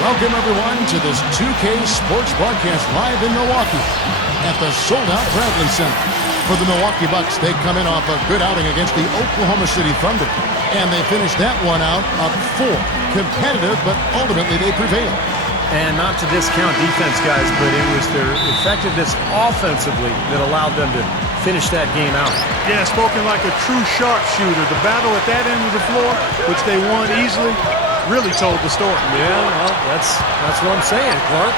Welcome, everyone, to this 2K Sports broadcast live in Milwaukee at the sold-out Bradley Center. For the Milwaukee Bucks, they come in off a good outing against the Oklahoma City Thunder, and they finished that one out up 4. Competitive, but ultimately they prevailed. And not to discount defense, guys, but it was their effectiveness offensively that allowed them to finish that game out. Yeah, spoken like a true sharpshooter. The battle at that end of the floor, which they won easily, really told the story. Yeah, well, that's what I'm saying, Clark.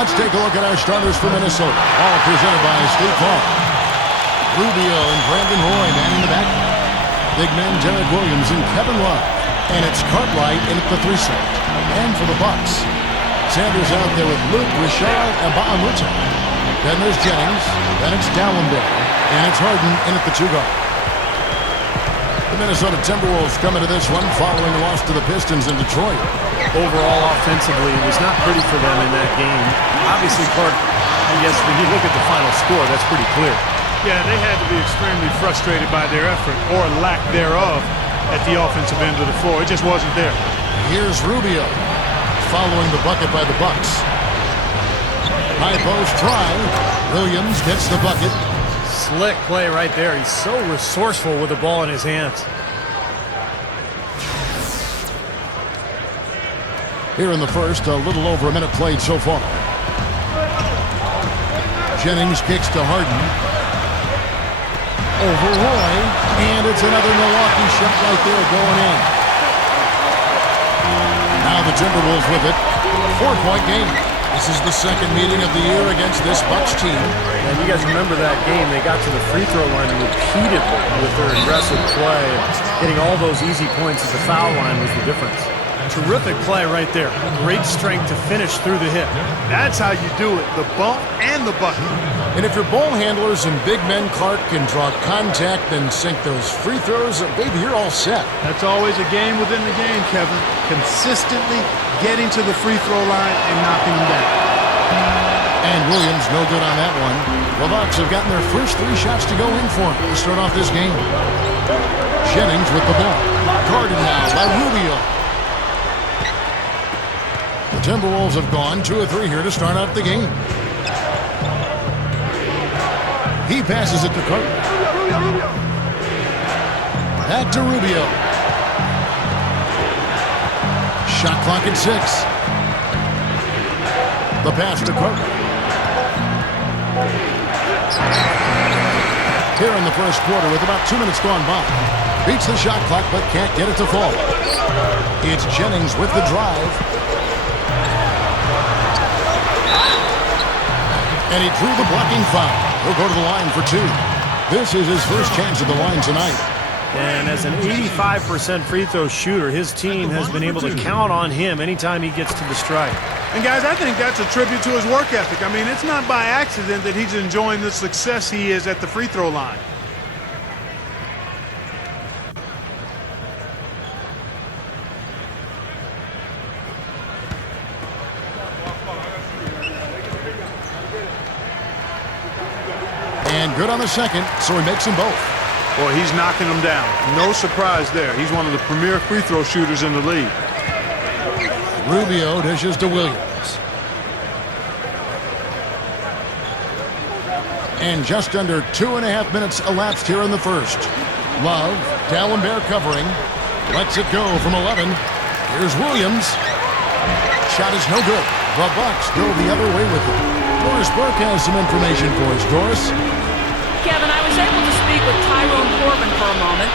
Let's take a look at our starters for Minnesota. All presented by State Farm. Rubio and Brandon Roy manning the back. Big men Derek Williams and Kevin Love. And it's Cartwright in at the 3 slot. And for the Bucks, Sanders out there with Luke, Richard, and Ba'amuta. Then there's Jennings. Then it's Dallenberg. And it's Harden in at the 2 guard. The Minnesota Timberwolves come into this one following a loss to the Pistons in Detroit. Overall, offensively, it was not pretty for them in that game. Obviously, Clark, I guess when you look at the final score, that's pretty clear. Yeah, they had to be extremely frustrated by their effort, or lack thereof, at the offensive end of the floor. It just wasn't there. Here's Rubio following the bucket by the Bucks. High post try. Williams gets the bucket. Slick play right there. He's so resourceful with the ball in his hands. Here in the first, a little over a minute played so far. Jennings kicks to Harden. Over Roy. And it's another Milwaukee shot right there going in. Now the Timberwolves with it. 4-point game. This is the second meeting of the year against this Bucks team. And you guys remember that game, they got to the free throw line repeatedly with their aggressive play. Getting all those easy points at the foul line was the difference. Terrific play right there. Great strength to finish through the hip. That's how you do it, the bump and the bucket. And if your ball handlers and big men, Clark, can draw contact and sink those free throws, baby, you're all set. That's always a game within the game, Kevin. Consistently getting to the free throw line and knocking them down. And Williams no good on that one. The Bucks have gotten their first 3 shots to go in for him to start off this game. Jennings with the ball. Guarded now by Rubio. The Timberwolves have gone 2 of 3 here to start out the game. He passes it to Carter. Back to Rubio. Shot clock at 6. The pass to Carter. Here in the first quarter with about 2 minutes gone by. Beats the shot clock but can't get it to fall. It's Jennings with the drive. And he drew the blocking foul. He'll go to the line for 2. This is his first chance at the line tonight. And as an 85% free throw shooter, his team has been able to count on him anytime he gets to the stripe. And guys, I think that's a tribute to his work ethic. I mean, it's not by accident that he's enjoying the success he is at the free throw line. And good on the second, so he makes them both. Boy, he's knocking them down. No surprise there. He's one of the premier free throw shooters in the league. Rubio dishes to Williams. And just under 2.5 minutes elapsed here in the first. Love, Dallenberg covering. Lets it go from 11. Here's Williams. Shot is no good. The Bucks go the other way with it. Doris Burke has some information for us. Doris? Kevin, I was able to speak with Tyrone Corbin for a moment.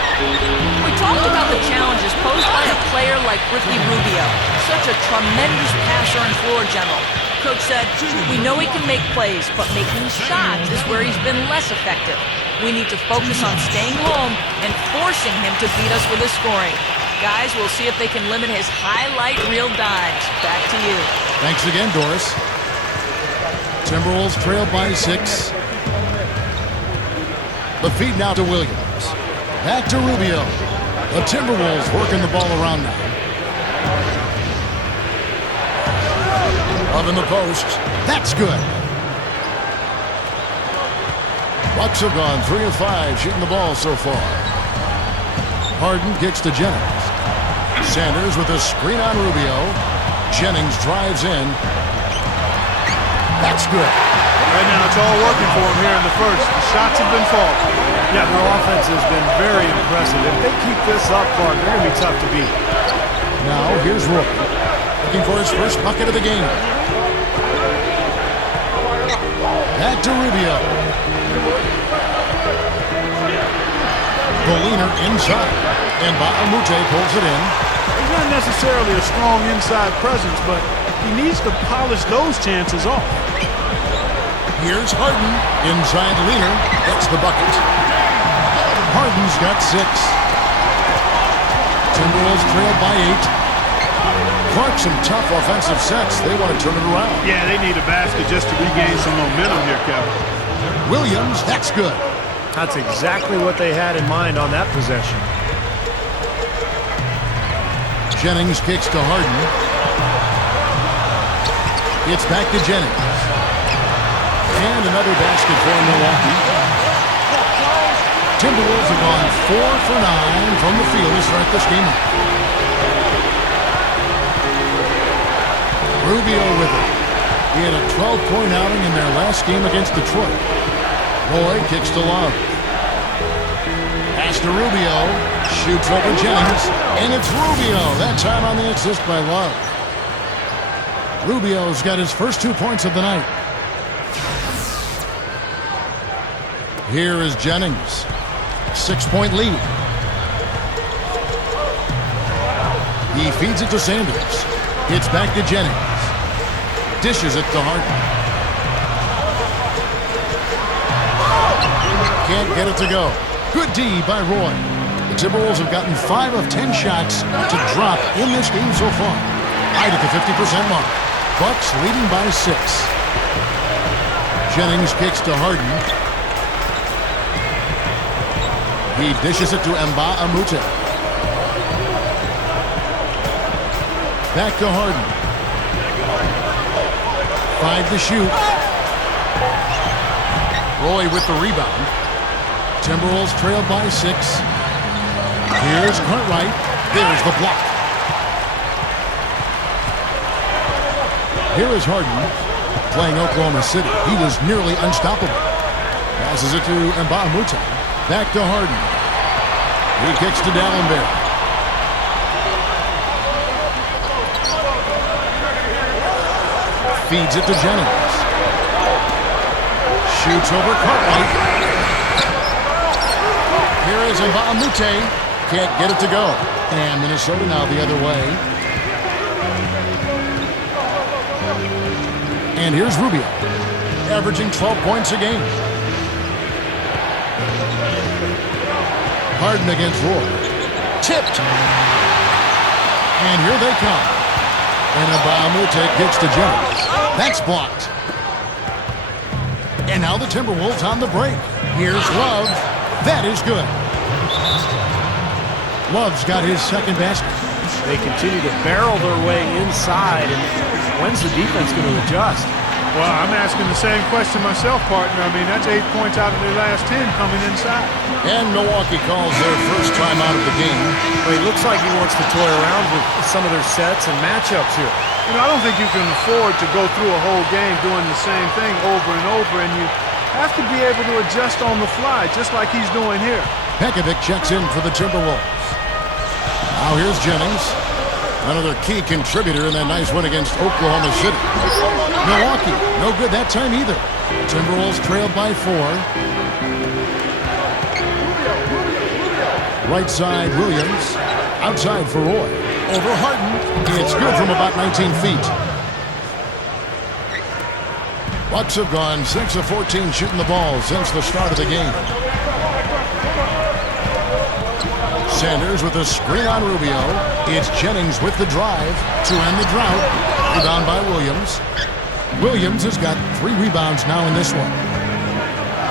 We talked about the challenges posed by a player like Ricky Rubio, such a tremendous passer and floor general. Coach said, we know he can make plays, but making shots is where he's been less effective. We need to focus on staying home and forcing him to beat us with his scoring. Guys, we'll see if they can limit his highlight reel dimes. Back to you. Thanks again, Doris. Timberwolves trail by 6. The feed now to Williams. Back to Rubio. The Timberwolves working the ball around now. Up in the post. That's good. Bucks have gone 3 of 5 shooting the ball so far. Harden kicks to Jennings. Sanders with a screen on Rubio. Jennings drives in. That's good. Right now, it's all working for him here in the first. The shots have been falling. Yeah, their offense has been very impressive. If they keep this up, Clark, they're going to be tough to beat. Now, here's Roy, looking for his first bucket of the game. Back to Rubio. The leaner inside. And Baamute pulls it in. He's not necessarily a strong inside presence, but he needs to polish those chances off. Here's Harden. Inside leaner. That's the bucket. Harden's got 6. Timberwolves trailed by 8. Clark, some tough offensive sets. They want to turn it around. Yeah, they need a basket just to regain some momentum here, Kevin. Williams, that's good. That's exactly what they had in mind on that possession. Jennings kicks to Harden. It's back to Jennings. And another basket for Milwaukee. Timberwolves have gone 4 for 9 from the field to start this game up. Rubio with it. He had a 12-point outing in their last game against Detroit. Roy kicks to Love. Pass to Rubio. Shoots over Jennings. And it's Rubio. That time on the assist by Love. Rubio's got his first 2 points of the night. Here is Jennings. 6-point lead. He feeds it to Sanders. It's back to Jennings. Dishes it to Harden. Can't get it to go. Good D by Roy. The Timberwolves have gotten 5 of 10 shots to drop in this game so far. Right at the 50% mark. Bucks leading by 6. Jennings kicks to Harden. He dishes it to Nba2K13. Back to Harden. 5 to shoot. Roy with the rebound. Timberwolves trailed by 6. Here's Cartwright. There's the block. Here is Harden playing Oklahoma City. He was nearly unstoppable. Passes it to Nba2K13. Back to Harden. He kicks to Dallenberg. Feeds it to Jennings. Shoots over Cartwright. Here is Nba2K13. Can't get it to go. And Minnesota now the other way. And here's Rubio, averaging 12 points a game. Harden against Roy. Tipped. And here they come. And Nba2K13 gets to Jennings. That's blocked. And now the Timberwolves on the break. Here's Love. That is good. Love's got his second basket. They continue to barrel their way inside. And when's the defense going to adjust? Well, I'm asking the same question myself, partner. I mean, that's 8 points out of their last 10 coming inside. And Milwaukee calls their first time out of the game. Well, he looks like he wants to toy around with some of their sets and matchups here. You know, I don't think you can afford to go through a whole game doing the same thing over and over, and you have to be able to adjust on the fly, just like he's doing here. Pekovic checks in for the Timberwolves. Now here's Jennings. Another key contributor in that nice win against Oklahoma City. Milwaukee, no good that time either. Timberwolves trailed by 4. Right side, Williams. Outside for Roy. Over Harden. It's good from about 19 feet. Bucks have gone 6 of 14 shooting the ball since the start of the game. Sanders with a screen on Rubio. It's Jennings with the drive to end the drought. Rebound by Williams. Williams has got 3 rebounds now in this one.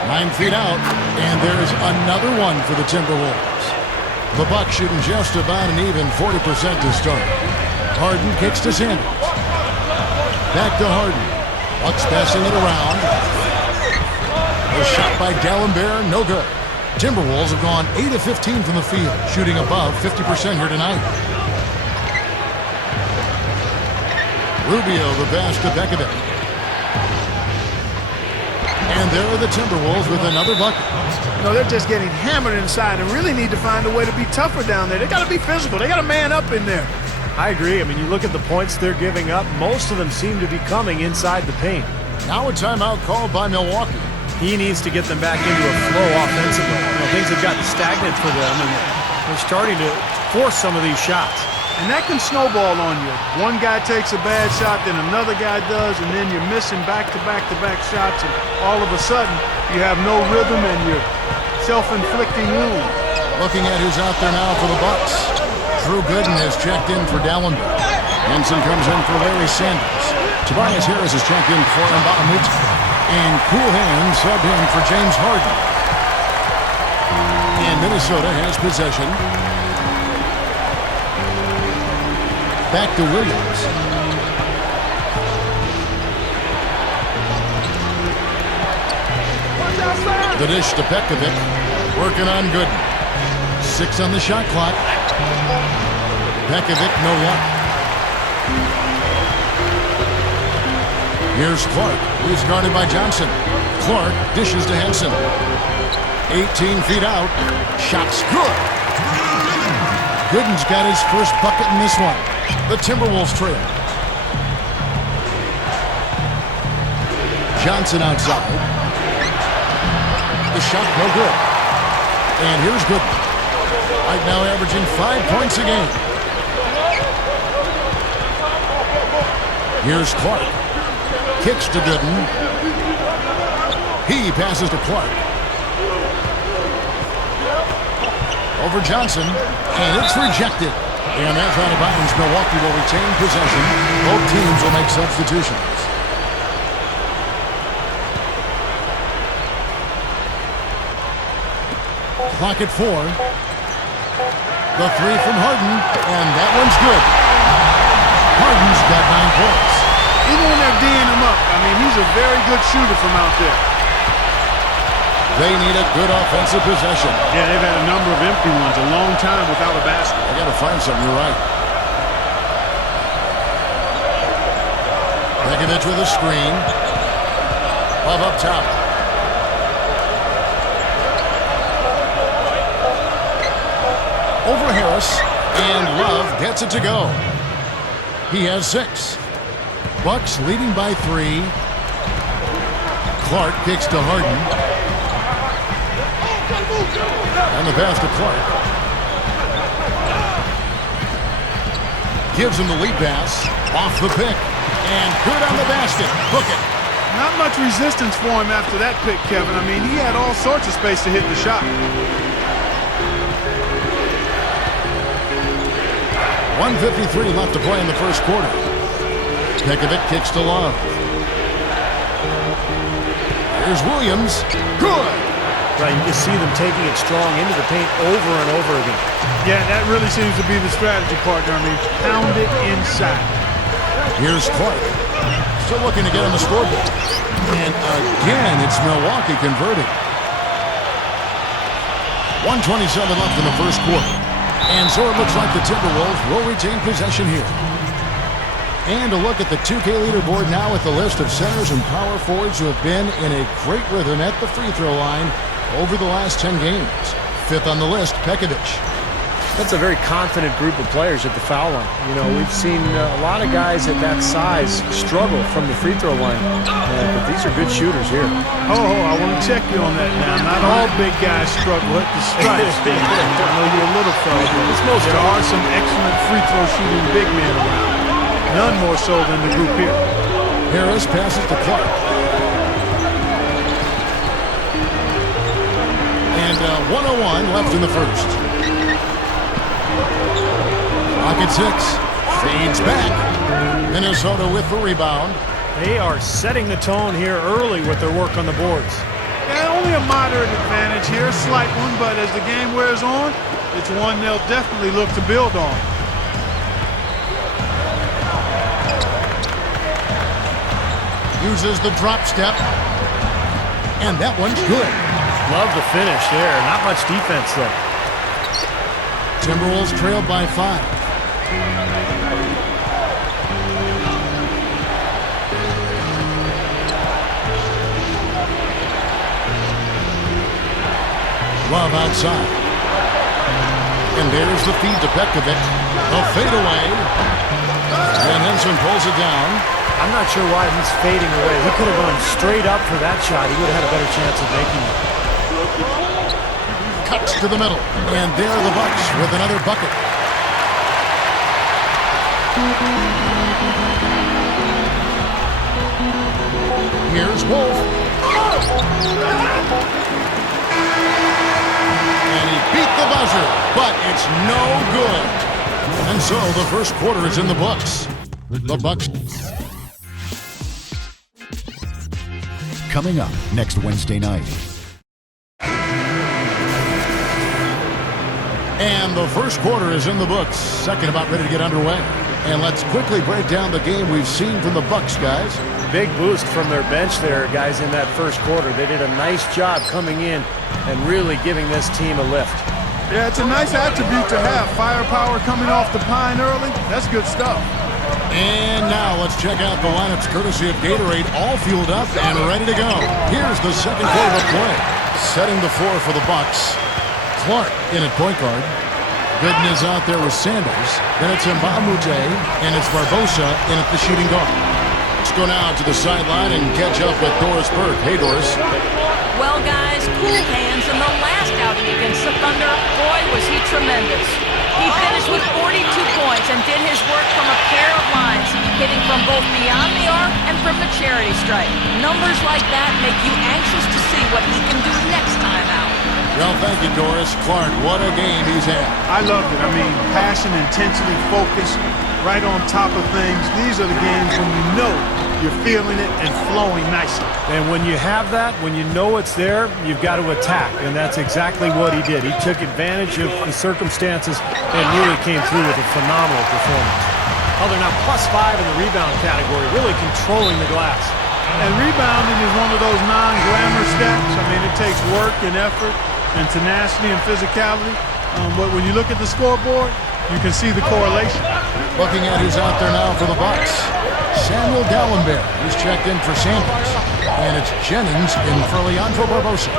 9 feet out, and there's another one for the Timberwolves. The Bucks shooting just about an even 40% to start. Harden kicks to Sanders. Back to Harden. Bucks passing it around. A shot by Dallenberg, no good. Timberwolves have gone 8 of 15 from the field, shooting above 50% here tonight. Rubio, the pass to Bekovic. And there are the Timberwolves with another bucket. You know, they're just getting hammered inside and really need to find a way to be tougher down there. They got to be physical. They got to man up in there. I agree. I mean, you look at the points they're giving up, most of them seem to be coming inside the paint. Now a timeout called by Milwaukee. He needs to get them back into a flow offensively. You know, things have gotten stagnant for them, and they're starting to force some of these shots. And that can snowball on you. One guy takes a bad shot, then another guy does, and then you're missing back-to-back-to-back shots, and all of a sudden, you have no rhythm and you're self-inflicting wound. Looking at who's out there now for the Bucks. Drew Gooden has checked in for Dallenberg. Henson comes in for Larry Sanders. Tobias Harris is checked in for Mbamute. And Cool Hand subbed in for James Harden. And Minnesota has possession. Back to Williams. The dish to Bekovic. Working on Gooden. 6 on the shot clock. Bekovic, no luck. Here's Clark, who's guarded by Johnson. Clark dishes to Henson. 18 feet out. Shot's good. Gooden's got his first bucket in this one. The Timberwolves trail. Johnson outside. The shot no good. And here's Gooden. Right now averaging 5 points a game. Here's Clark. Kicks to Gooden. He passes to Clark. Over Johnson. And it's rejected. And that's out of bounds. Milwaukee will retain possession. Both teams will make substitutions. Clock at 4. The three from Harden, and that one's good. Harden's got 9 points. Even when they're D'ing him up, I mean, he's a very good shooter from out there. They need a good offensive possession. Yeah, they've had a number of empty ones, a long time without a basket. I got to find something, you're right. Bekovic with a screen. Love up top. Over Harris, and Love gets it to go. He has 6. Bucks leading by 3. Clark kicks to Harden. And the pass to Clark. Gives him the lead pass. Off the pick. And good on the basket. Book it. Not much resistance for him after that pick, Kevin. I mean, he had all sorts of space to hit the shot. 1:53 left to play in the first quarter. Bekovic kicks to Love. Here's Williams. Good. Right, you can see them taking it strong into the paint over and over again. Yeah, that really seems to be the strategy, partner. I mean, pound it inside. Here's Clark. Still looking to get on the scoreboard. And again, it's Milwaukee converting. 1:27 left in the first quarter. And so it looks like the Timberwolves will retain possession here. And a look at the 2K leaderboard now with the list of centers and power forwards who have been in a great rhythm at the free throw line over the last 10 games. 5th on the list, Bekovic. That's a very confident group of players at the foul line. You know, we've seen a lot of guys at that size struggle from the free throw line. But these are good shooters here. I want to check you on that now. Not all big guys struggle at the stripes. I know you're a little fella, but there are some excellent free throw shooting big men around. None more so than the group here. Harris passes to Clark. And 1:01 left in the first. Pocket 6. Fades back. Minnesota with the rebound. They are setting the tone here early with their work on the boards. Yeah, only a moderate advantage here, slight one, but as the game wears on, it's one they'll definitely look to build on. Uses the drop step. And that one's good. Love the finish there. Not much defense, though. Timberwolves trailed by 5. outside. And there's the feed to Petkovic. A fadeaway. And Henson pulls it down. I'm not sure why he's fading away. He could have gone straight up for that shot. He would have had a better chance of making it. Cuts to the middle. And there are the Bucks with another bucket. Here's Wolf. And he beat the buzzer, but it's no good. And so the first quarter is in the books. The Bucks. Coming up next Wednesday night. And the first quarter is in the books. Second about ready to get underway. And let's quickly break down the game we've seen from the Bucks, guys. Big boost from their bench there, guys, in that first quarter. They did a nice job coming in and really giving this team a lift. Yeah, it's a nice attribute to have. Firepower coming off the pine early. That's good stuff. And now let's check out the lineups courtesy of Gatorade, all fueled up and ready to go. Here's the second quarter of play. Setting the floor for the Bucks. Clark in at point guard. Gooden is out there with Sanders. Then it's Mbamute, and it's Barbosa in at the shooting guard. Let's go now to the sideline and catch up with Doris Burke. Hey, Doris. Well, guys, cool hands in the last outing against the Thunder. Boy, was he tremendous. He finished with 42 points and did his work from a pair of lines, hitting from both beyond the arc and from the charity stripe. Numbers like that make you anxious to see what he can do next time out. Well, thank you, Doris. Clark, what a game he's had. I loved it. I mean, passion, intensity, focus, right on top of things. These are the games when you know you're feeling it and flowing nicely. And when you have that, when you know it's there, you've got to attack. And that's exactly what he did. He took advantage of the circumstances and really came through with a phenomenal performance. Oh, they're now +5 in the rebound category, really controlling the glass. And rebounding is one of those non-glamour stats. I mean, it takes work and effort and tenacity and physicality. But when you look at the scoreboard, you can see the correlation. Looking at who's out there now for the Bucks. Samuel Gallenberg, who's checked in for Sanders. And it's Jennings in for Leandro Barbosa.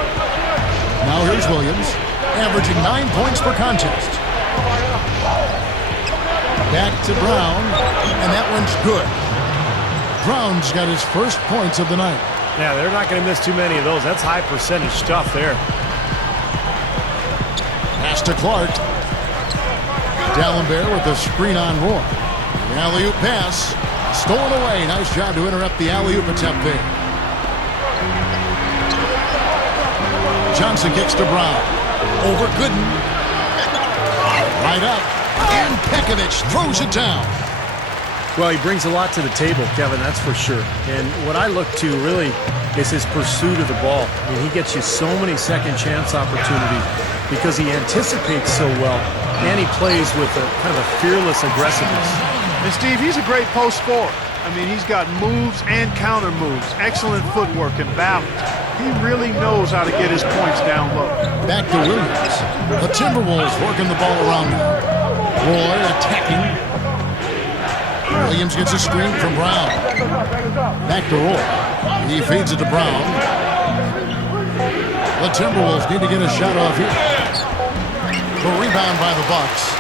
Now here's Williams, averaging 9 points per contest. Back to Brown, and that one's good. Brown's got his first points of the night. Yeah, they're not going to miss too many of those. That's high percentage stuff there. Pass to Clark. Gallenberg with the screen on Roy. The alley-oop pass. Stolen away. Nice job to interrupt the alley-oop attempt there. Johnson kicks to Brown. Over Gooden. Right up. And Pekovic throws it down. Well, he brings a lot to the table, Kevin, that's for sure. And what I look to really is his pursuit of the ball. I mean, he gets you so many second chance opportunities because he anticipates so well, and he plays with a kind of a fearless aggressiveness. And Steve, he's a great post scorer. I mean, he's got moves and counter moves, excellent footwork and balance. He really knows how to get his points down low. Back to Williams. The Timberwolves working the ball around him. Roy attacking. Williams gets a screen from Brown. Back to Roy. He feeds it to Brown. The Timberwolves need to get a shot off here. The rebound by the Bucks.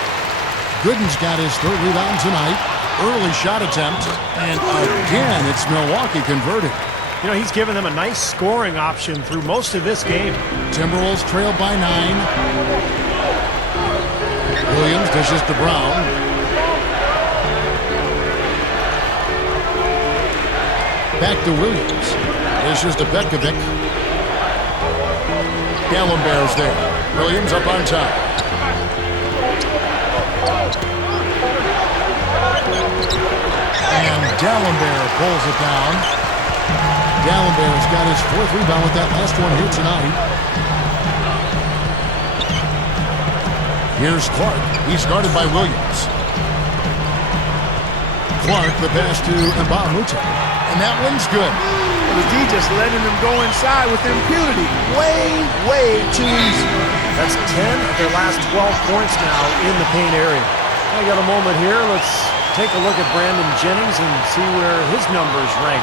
Gooden's got his third rebound tonight. Early shot attempt. And again, it's Milwaukee converting. You know, he's given them a nice scoring option through most of this game. Timberwolves trail by 9. Williams dishes to Brown. Back to Williams. Dishes to Petkovic. Gallenberg's there. Williams up on top. And Gallenberg pulls it down. Gallenberg's got his fourth rebound with that last one here tonight. Here's Clark. He's guarded by Williams. Clark, the pass to Mbamute. And that one's good. The D just letting them go inside with impunity. Way too easy. That's 10 of their last 12 points now in the paint area. I got a moment here. Let's take a look at Brandon Jennings and see where his numbers rank.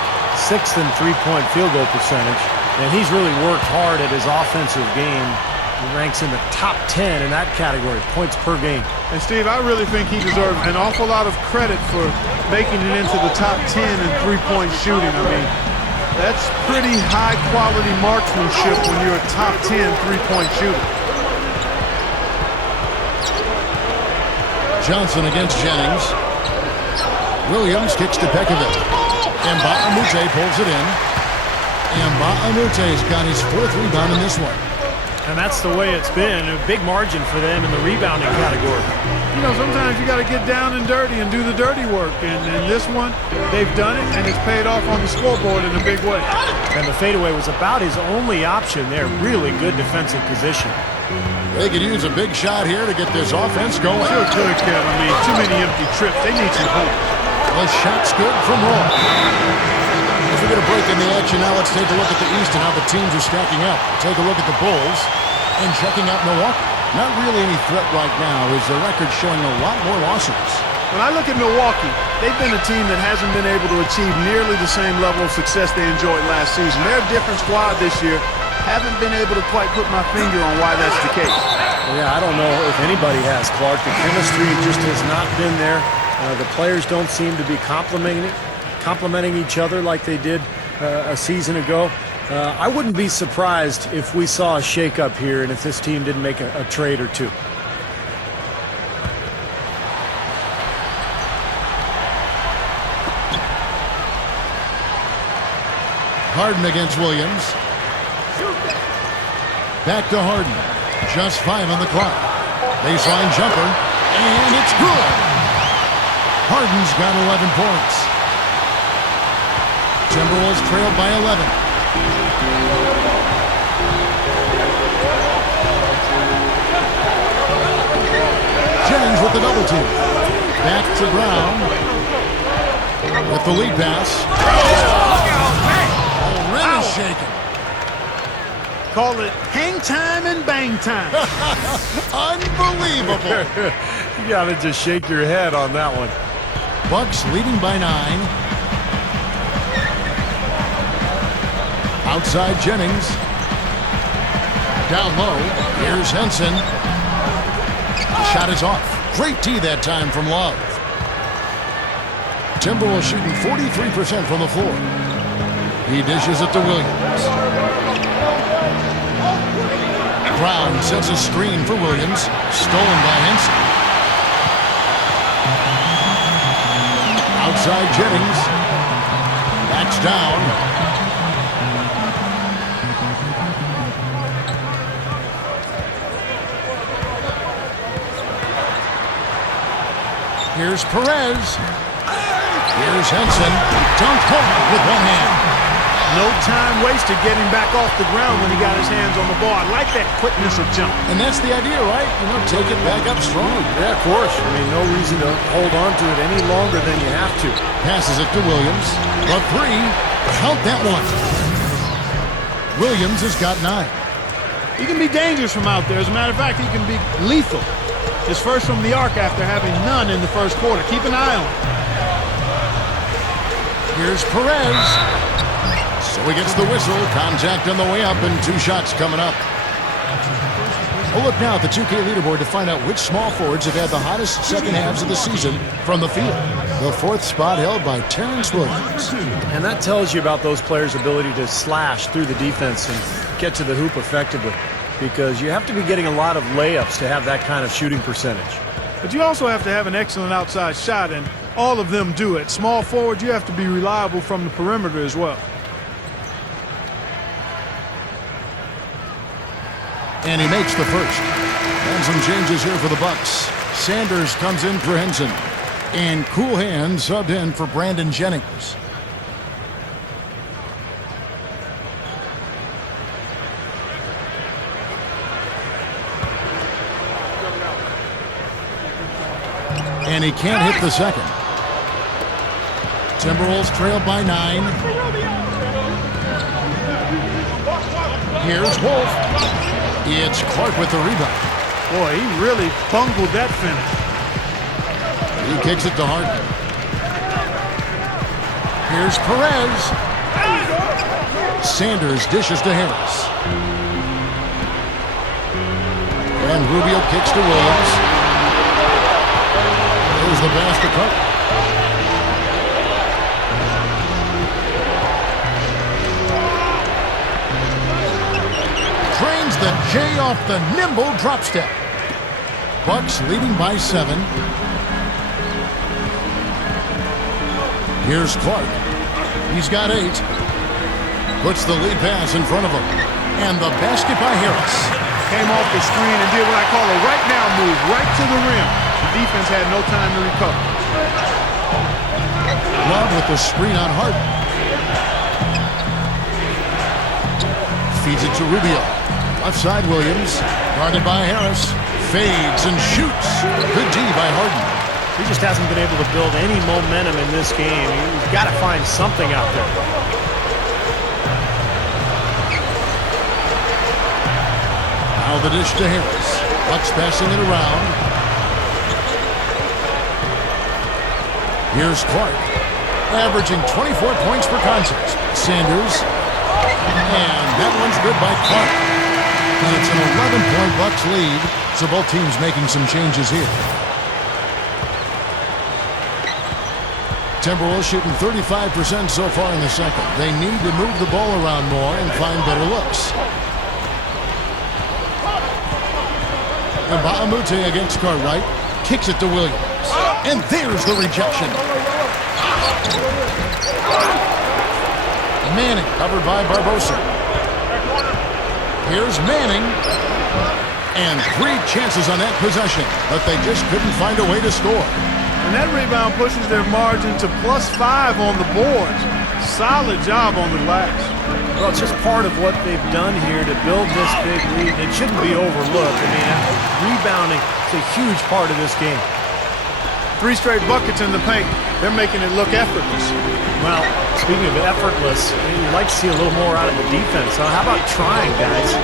6th in three-point field goal percentage. And he's really worked hard at his offensive game He ranks in the top 10 in that category, points per game. And Steve, I really think he deserves an awful lot of credit for making it into the top 10 in three-point shooting. I mean, that's pretty high-quality marksmanship when you're a top 10 three-point shooter. Johnson against Jennings. Williams kicks to Pekovic. Nba2K pulls it in. Nba2K's got his 4th rebound in this one. And that's the way it's been. A big margin for them in the rebounding category. You know, sometimes you got to get down and dirty and do the dirty work. And in this one, they've done it, and it's paid off on the scoreboard in a big way. And the fadeaway was about his only option there. Really good defensive position. They could use a big shot here to get this offense going. Sure could, Kev. I mean, too many empty trips. They need some hope. The shot's good from Roy. As we get a break in the action, now let's take a look at the East and how the teams are stacking up. Take a look at the Bulls and checking out Milwaukee. Not really any threat right now, as the record showing a lot more losses. When I look at Milwaukee, they've been a team that hasn't been able to achieve nearly the same level of success they enjoyed last season. They're a different squad this year. Haven't been able to quite put my finger on why that's the case. Yeah, I don't know if anybody has, Clark. The chemistry just has not been there. The players don't seem to be complimenting each other like they did a season ago. I wouldn't be surprised if we saw a shakeup here and if this team didn't make a trade or two. Harden against Williams. Back to Harden. Just 5 on the clock. Baseline jumper, and it's good. Harden's got 11 points. Timberwolves trailed by 11. Jennings with the double team. Back to Brown with the lead pass. Oh, rim is shaking. Call it hang time and bang time. Unbelievable. You gotta just shake your head on that one. Bucks leading by 9. Outside Jennings. Down low. Here's Henson. The shot is off. Great D that time from Love. Timberwolves shooting 43% from the floor. He dishes it to Williams. Brown sets a screen for Williams. Stolen by Henson. Outside Jennings. Backs down. Here's Perez. Here's Henson. Dunk with one hand. No time wasted getting back off the ground when he got his hands on the ball. I like that quickness of jump. And that's the idea, right? You know, take it back up strong. Yeah, of course. I mean, no reason to hold on to it any longer than you have to. Passes it to Williams. A 3. Count that one. Williams has got 9. He can be dangerous from out there. As a matter of fact, he can be lethal. His first from the arc after having none in the first quarter. Keep an eye on him. Here's Perez. So he gets the whistle. Contact on the way up and 2 shots coming up. We'll look now at the 2K leaderboard to find out which small forwards have had the hottest second halves of the season from the field. The 4th spot held by Terrence Williams. And that tells you about those players' ability to slash through the defense and get to the hoop effectively, because you have to be getting a lot of layups to have that kind of shooting percentage. But you also have to have an excellent outside shot, and all of them do it. Small forward, you have to be reliable from the perimeter as well. And he makes the first. And some changes here for the Bucks. Sanders comes in for Henson. And Cool Hand subbed in for Brandon Jennings. And he can't hit the second. Timberwolves trail by 9. Here's Wolf. It's Clark with the rebound. Boy, he really bungled that finish. He kicks it to Harden. Here's Perez. Sanders dishes to Harris. And Rubio kicks to Williams. There's the pass to Cook. Drains the J off the nimble drop step. Bucks leading by 7. Here's Clark. He's got 8. Puts the lead pass in front of him. And the basket by Harris. Came off the screen and did what I call a right now move, right to the rim. The defense had no time to recover. Love with the screen on Harden. Feeds it to Rubio. Left side Williams. Guarded by Harris. Fades and shoots. Good D by Harden. He just hasn't been able to build any momentum in this game. He's got to find something out there. Now the dish to Harris. Bucks passing it around. Here's Clark. Averaging 24 points per contest. Sanders. And that one's good by Clark. And it's an 11-point Bucks lead. So both teams making some changes here. Timberwolves shooting 35% so far in the second. They need to move the ball around more and find better looks. And Bahamute against Cartwright. Kicks it to Williams. And there's the rejection. Manning covered by Barbosa. Here's Manning. And 3 chances on that possession, but they just couldn't find a way to score. And that rebound pushes their margin to +5 on the boards. Solid job on the glass. Well, it's just part of what they've done here to build this big lead. It shouldn't be overlooked. I mean, rebounding is a huge part of this game. 3 straight buckets in the paint. They're making it look effortless. Well, speaking of effortless, you'd like to see a little more out of the defense. So how about trying, guys?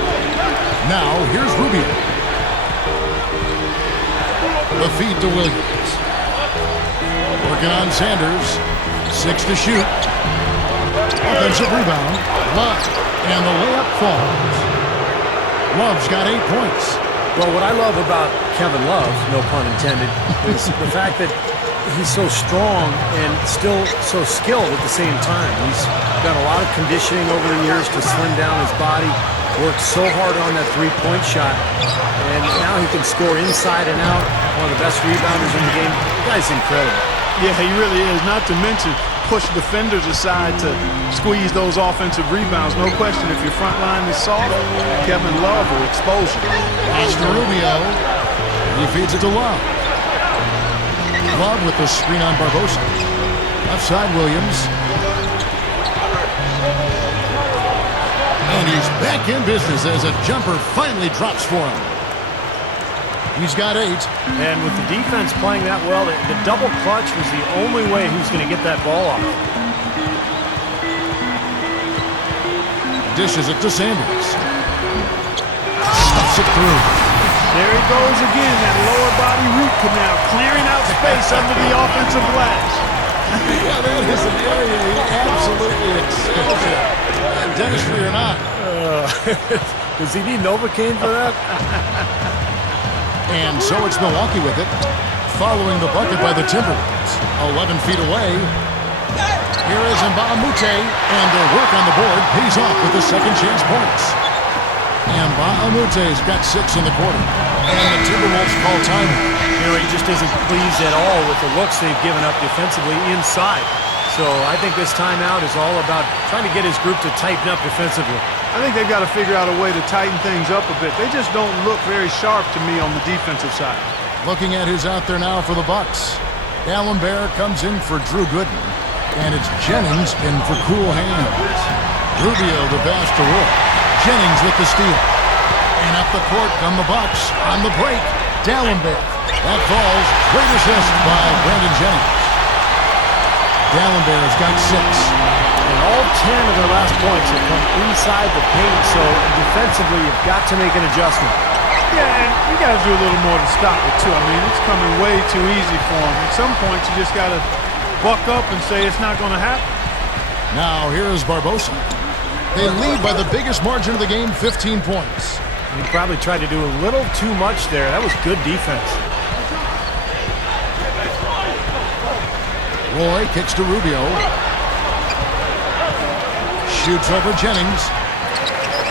Now, here's Rubio. The feed to Williams. Working on Sanders. 6 to shoot. Offensive rebound. Love. And the layup falls. Love's got 8 points. Well, what I love about Kevin Love, no pun intended, is the fact that he's so strong and still so skilled at the same time. He's done a lot of conditioning over the years to slim down his body, worked so hard on that three-point shot, and now he can score inside and out. One of the best rebounders in the game. The guy's incredible. Yeah, he really is. Not to mention push defenders aside to squeeze those offensive rebounds. No question, if your front line is soft, Kevin Love will expose you. Pass to Rubio. He feeds it to Love. Love with the screen on Barbosa. Left side Williams. And he's back in business as a jumper finally drops for him. He's got 8. And with the defense playing that well, the double clutch was the only way he was going to get that ball off. Dishes it to Sanders. Stuffs it through. There he goes again, that lower body root canal, clearing out space under the offensive glass. Yeah, that is an area he absolutely excels in. Dentistry or not. Does he need Novocaine for that? And so it's Milwaukee with it, following the bucket by the Timberwolves. 11 feet away. Here is Mbaamute, and their work on the board pays off with the second chance points. And Mbaamute's got 6 in the quarter. And the Timberwolves call time. You know, he just isn't pleased at all with the looks they've given up defensively inside. So I think this timeout is all about trying to get his group to tighten up defensively. I think they've got to figure out a way to tighten things up a bit. They just don't look very sharp to me on the defensive side. Looking at who's out there now for the Bucks. Dallenberg comes in for Drew Gooden. And it's Jennings in for cool hands. Rubio the pass to Wolf. Jennings with the steal. And up the court come the Bucks on the break. Dallenberg. That falls. Great assist by Brandon Jennings. Dallenberg's got 6. And all 10 of their last points have come inside the paint, so defensively you've got to make an adjustment. Yeah, and you got to do a little more to stop it, too. I mean, it's coming way too easy for them. At some point, you just got to buck up and say it's not going to happen. Now, here is Barbosa. They lead by the biggest margin of the game, 15 points. He probably tried to do a little too much there. That was good defense. Roy kicks to Rubio. Shoots over Jennings.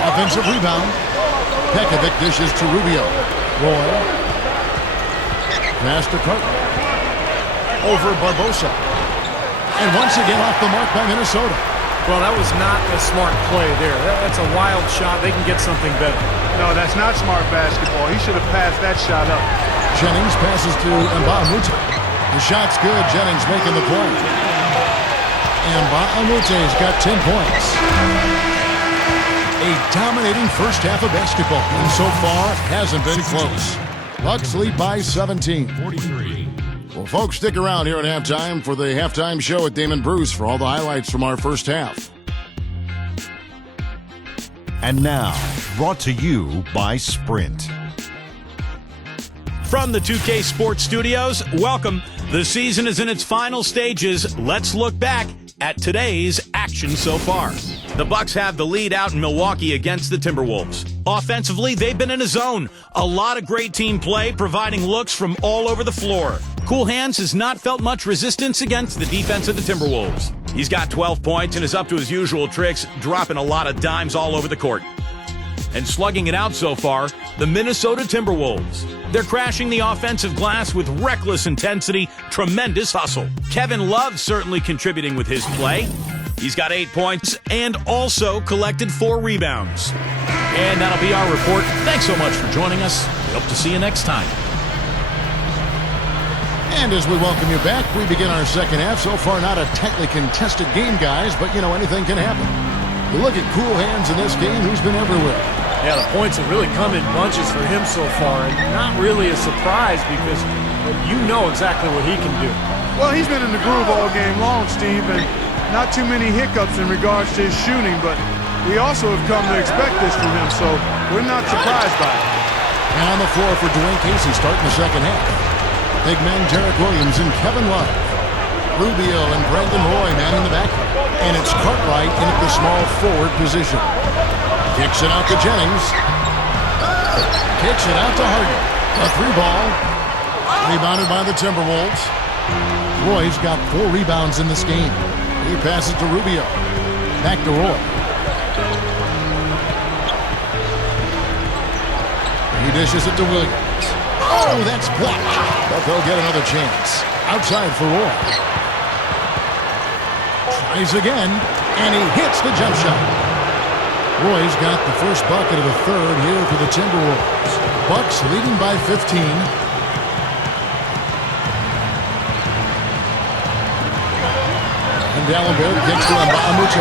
Offensive rebound. Pekovic dishes to Rubio. Roy. Pass to Cartwright. Over Barbosa. And once again off the mark by Minnesota. Well, that was not a smart play there. That's a wild shot. They can get something better. No, that's not smart basketball. He should have passed that shot up. Jennings passes to Nba2K. The shot's good. Jennings making the play. Nba2K's got 10 points. A dominating first half of basketball, and so far hasn't been close. Bucks lead by 17. 43. Well, folks, stick around here at halftime for the halftime show with Damon Bruce for all the highlights from our first half. And now, brought to you by Sprint. From the 2K Sports Studios, welcome. The season is in its final stages. Let's look back at today's action so far. The Bucks have the lead out in Milwaukee against the Timberwolves. Offensively, they've been in a zone. A lot of great team play, providing looks from all over the floor. Cool Hands has not felt much resistance against the defense of the Timberwolves. He's got 12 points and is up to his usual tricks, dropping a lot of dimes all over the court. And slugging it out so far, the Minnesota Timberwolves. They're crashing the offensive glass with reckless intensity, tremendous hustle. Kevin Love certainly contributing with his play. He's got 8 points and also collected 4 rebounds. And that'll be our report. Thanks so much for joining us. We hope to see you next time. And as we welcome you back, we begin our second half. So far, not a tightly contested game, guys, but, you know, anything can happen. You look at Cool Hands in this game, who's been everywhere. Yeah, the points have really come in bunches for him so far, and not really a surprise because you know exactly what he can do. Well, he's been in the groove all game long, Steve, and not too many hiccups in regards to his shooting, but we also have come to expect this from him, so we're not surprised by it. And on the floor for Dwayne Casey starting the second half. Big men Derek Williams and Kevin Love. Rubio and Brandon Roy manning the back. And it's Cartwright in at the small forward position. Kicks it out to Jennings. Kicks it out to Harden. A 3-ball. Rebounded by the Timberwolves. Roy's got 4 rebounds in this game. He passes to Rubio. Back to Roy. He dishes it to Williams. Oh, that's blocked. But they'll get another chance. Outside for Roy. Tries again, and he hits the jump shot. Roy's got the first bucket of the third here for the Timberwolves. Bucks leading by 15. And Dallenberg kicks to Nba2K.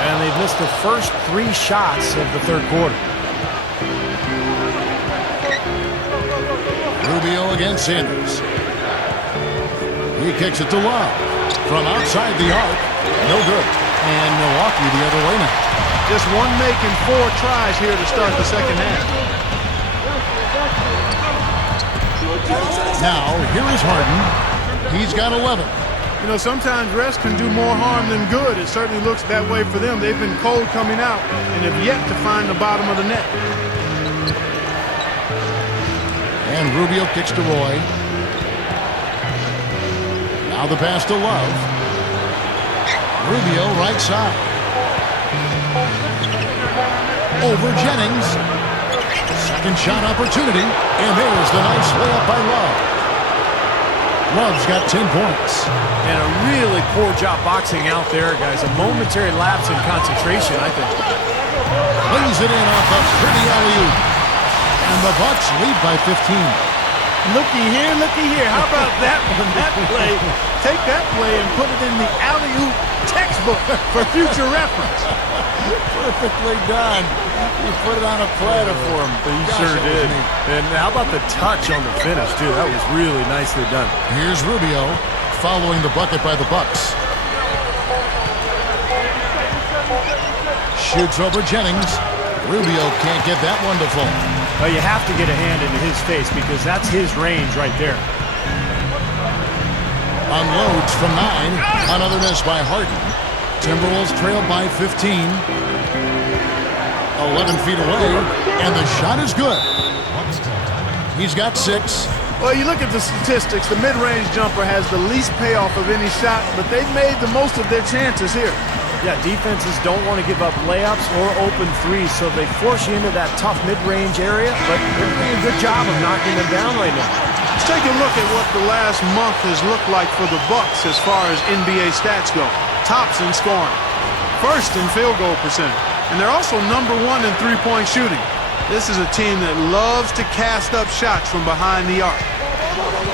And they've missed the first 3 shots of the third quarter. Rubio against Sanders. He kicks it to Love. From outside the arc, no good. And Milwaukee the other way now. Just one making 4 tries here to start the second half. Now, here is Harden. He's got 11. You know, sometimes rest can do more harm than good. It certainly looks that way for them. They've been cold coming out and have yet to find the bottom of the net. And Rubio kicks to Roy. Now the pass to Love. Rubio right side. Over Jennings. Second shot opportunity. And there's the nice layup by Love. Love's got 10 points. And a really poor job boxing out there, guys. A momentary lapse in concentration, I think. Lays it in off a pretty alley-oop. And the Bucks lead by 15. Looky here. How about that one? That play. Take that play and put it in the alley-oop textbook for future reference. Perfectly done. He put it on a platter for him. He sure did. And how about the touch on the finish, too? That was really nicely done. Here's Rubio following the bucket by the Bucks. Shoots over Jennings. Rubio can't get that one to fall. Well, you have to get a hand into his face because that's his range right there. Unloads from 9. Another miss by Harden. Timberwolves trail by 15. 11 feet away, and the shot is good. He's got 6. Well, you look at the statistics, the mid-range jumper has the least payoff of any shot, but they've made the most of their chances here. Yeah, defenses don't want to give up layups or open threes, so they force you into that tough mid-range area, but they're doing a good job of knocking them down right now. Let's take a look at what the last month has looked like for the Bucks as far as NBA stats go. Tops in scoring, first in field goal percentage, and they're also number 1 in three-point shooting. This is a team that loves to cast up shots from behind the arc.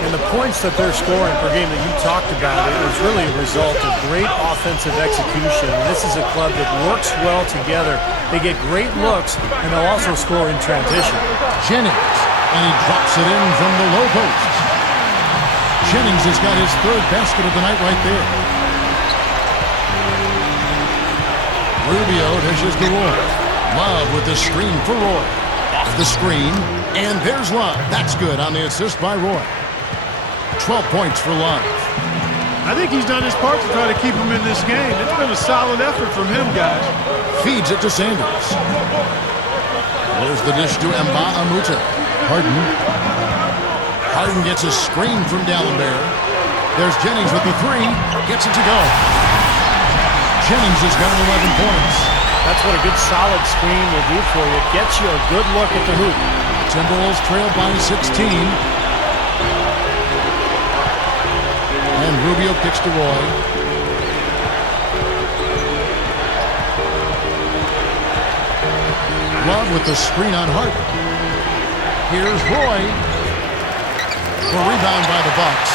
And the points that they're scoring per game that you talked about, it was really a result of great offensive execution. This is a club that works well together. They get great looks, and they'll also score in transition. Jennings, and he drops it in from the low post. Jennings has got his 3rd basket of the night right there. Rubio dishes to Roy. Love with the screen for Roy. Off the screen, and there's Love. That's good on the assist by Roy. 12 points for Love. I think he's done his part to try to keep him in this game. It's been a solid effort from him, guys. Feeds it to Sanders. There's the dish to Nba2K13. Harden gets a screen from Dallenberg. There's Jennings with the 3. Gets it to go. Jennings has got 11 points. That's what a good solid screen will do for you. It gets you a good look at the hoop. Timberwolves trail by 16. And Rubio kicks to Roy. Love with the screen on Harden. Here's Roy. The rebound by the Bucks.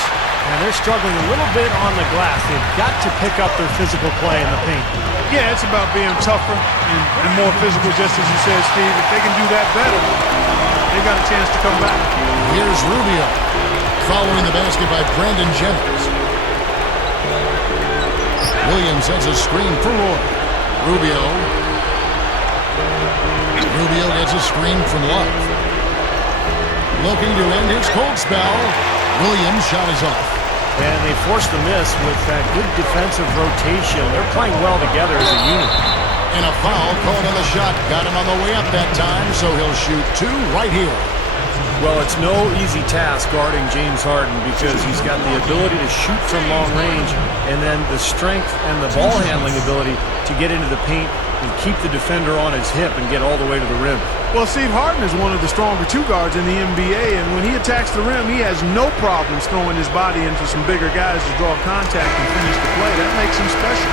And they're struggling a little bit on the glass. They've got to pick up their physical play in the paint. Yeah, it's about being tougher and more physical, just as you said, Steve. If they can do that better, they got a chance to come back. Here's Rubio. Following the basket by Brandon Jennings. Williams sends a screen for Roy. Rubio. Rubio gets a screen from Love. Looking to end his cold spell. Williams' shot is off. And they forced the miss with that good defensive rotation. They're playing well together as a unit. And a foul called on the shot. Got him on the way up that time, so he'll shoot 2 right here. Well, it's no easy task guarding James Harden because he's got the ability to shoot from long range and then the strength and the ball handling ability to get into the paint and keep the defender on his hip and get all the way to the rim. Well, Steve, Harden is one of the stronger 2 guards in the NBA, and when he attacks the rim, he has no problems throwing his body into some bigger guys to draw contact and finish the play. That makes him special.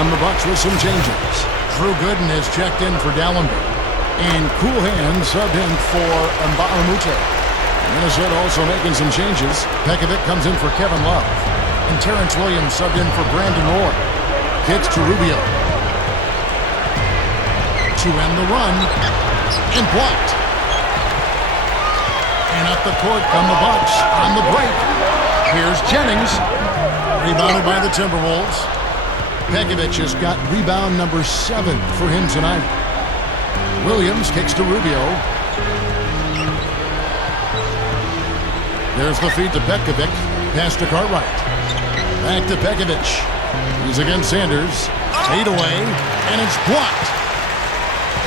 And the Bucks with some changes. Drew Gooden has checked in for Dallenberg. And Cool Hand subbed in for Nba2K13. Minnesota also making some changes. Pekovic comes in for Kevin Love. And Terrence Williams subbed in for Brandon Roy. Kicks to Rubio. To end the run. And blocked. And up the court come the Bucks on the break. Here's Jennings. Rebounded by the Timberwolves. Pekovic has got rebound number 7 for him tonight. Williams kicks to Rubio. There's the feed to Pekovic. Pass to Cartwright. Back to Pekovic. He's against Sanders. Fade away. And it's blocked.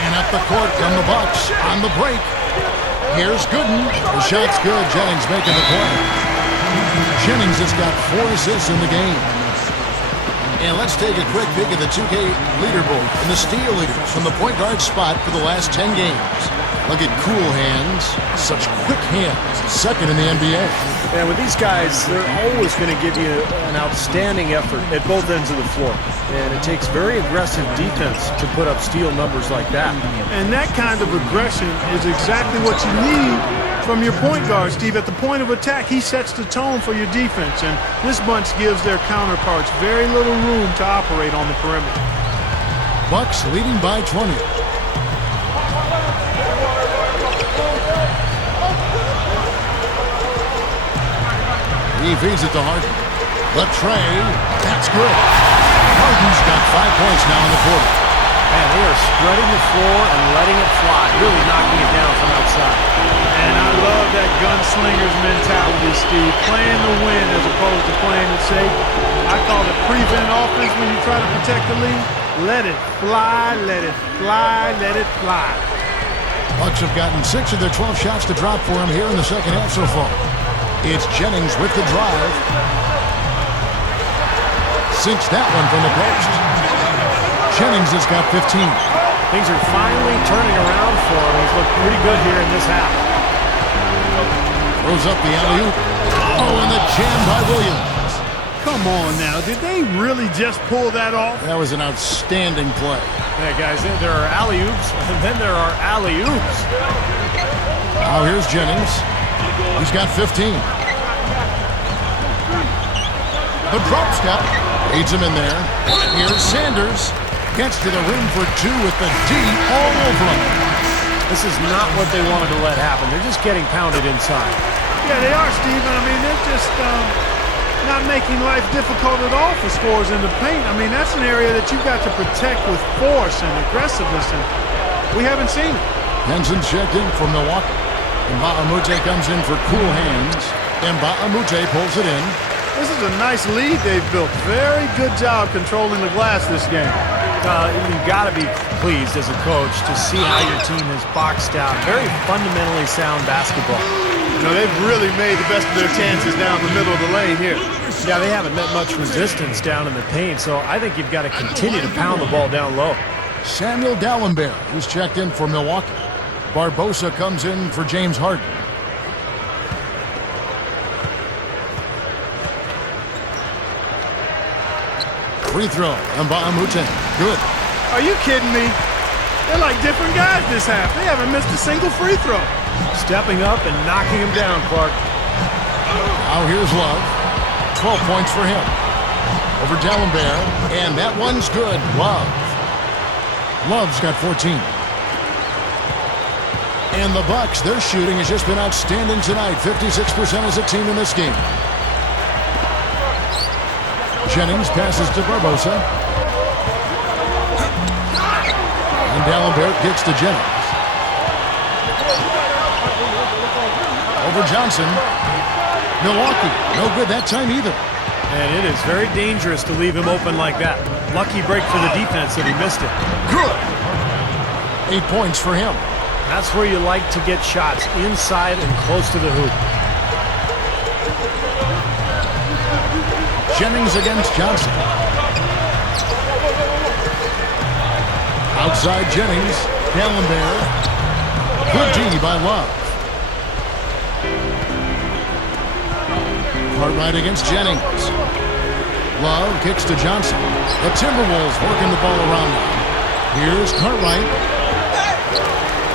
And up the court come the Bucks on the break. Here's Gooden. The shot's good. Jennings making the play. Jennings has got 4 assists in the game. And let's take a quick peek at the 2K leaderboard and the steal leaders from the point guard spot for the last 10 games. Look at Cool Hands, such quick hands, 2nd in the NBA. And with these guys, they're always going to give you an outstanding effort at both ends of the floor. And it takes very aggressive defense to put up steal numbers like that. And that kind of aggression is exactly what you need from your point guard, Steve. At the point of attack, he sets the tone for your defense, and this bunch gives their counterparts very little room to operate on the perimeter. Bucks leading by 20. He feeds it to Harden. The tray, that's good. Harden's got 5 points now in the quarter. And they are spreading the floor and letting it fly, really knocking it down from outside. And I love that gunslinger's mentality, Steve. Playing to win as opposed to playing to safe. I call it prevent offense when you try to protect the lead. Let it fly, let it fly, let it fly. Bucks have gotten 6 of their 12 shots to drop for him here in the second half so far. It's Jennings with the drive. Sinks that one from the post. Jennings has got 15. Things are finally turning around for him. He's looked pretty good here in this half. Throws up the alley-oop. Oh, and the jam by Williams. Come on now, did they really just pull that off? That was an outstanding play. Yeah, guys, there are alley-oops, and then there are alley-oops. Now here's Jennings. He's got 15. The drop step leads him in there. Here's Sanders. Gets to the rim for 2 with the D all over him. This is not what they wanted to let happen. They're just getting pounded inside. Yeah, they are, Steven. I mean, they're just not making life difficult at all for scorers in the paint. I mean, that's an area that you've got to protect with force and aggressiveness, and we haven't seen it. Henson's checked in for Milwaukee. Mba'amute comes in for cool hands. Mba'amute pulls it in. This is a nice lead they've built. Very good job controlling the glass this game. You've got to be pleased as a coach to see how your team has boxed out. Very fundamentally sound basketball. You know, they've really made the best of their chances down the middle of the lane here. Yeah, they haven't met much resistance down in the paint, so I think you've got to continue to pound the ball down low. Samuel Dallenberg, who's checked in for Milwaukee. Barbosa comes in for James Harden. Free throw, Mba'amute. Good. Are you kidding me? They're like different guys this half. They haven't missed a single free throw. Stepping up and knocking him down, Clark. Now here's Love. 12 points for him. Over Dallenberg, and that one's good. Love. Love's got 14. And the Bucks, their shooting has just been outstanding tonight. 56% as a team in this game. Jennings passes to Barbosa. And Dallenberg gets to Jennings. Over Johnson. Milwaukee, no good that time either. And it is very dangerous to leave him open like that. Lucky break for the defense that he missed it. Good. 8 points for him. That's where you like to get shots, inside and close to the hoop. Jennings against Johnson. Outside Jennings. Dallenberg. Good D by Love. Cartwright against Jennings. Love kicks to Johnson. The Timberwolves working the ball around now. Here's Cartwright.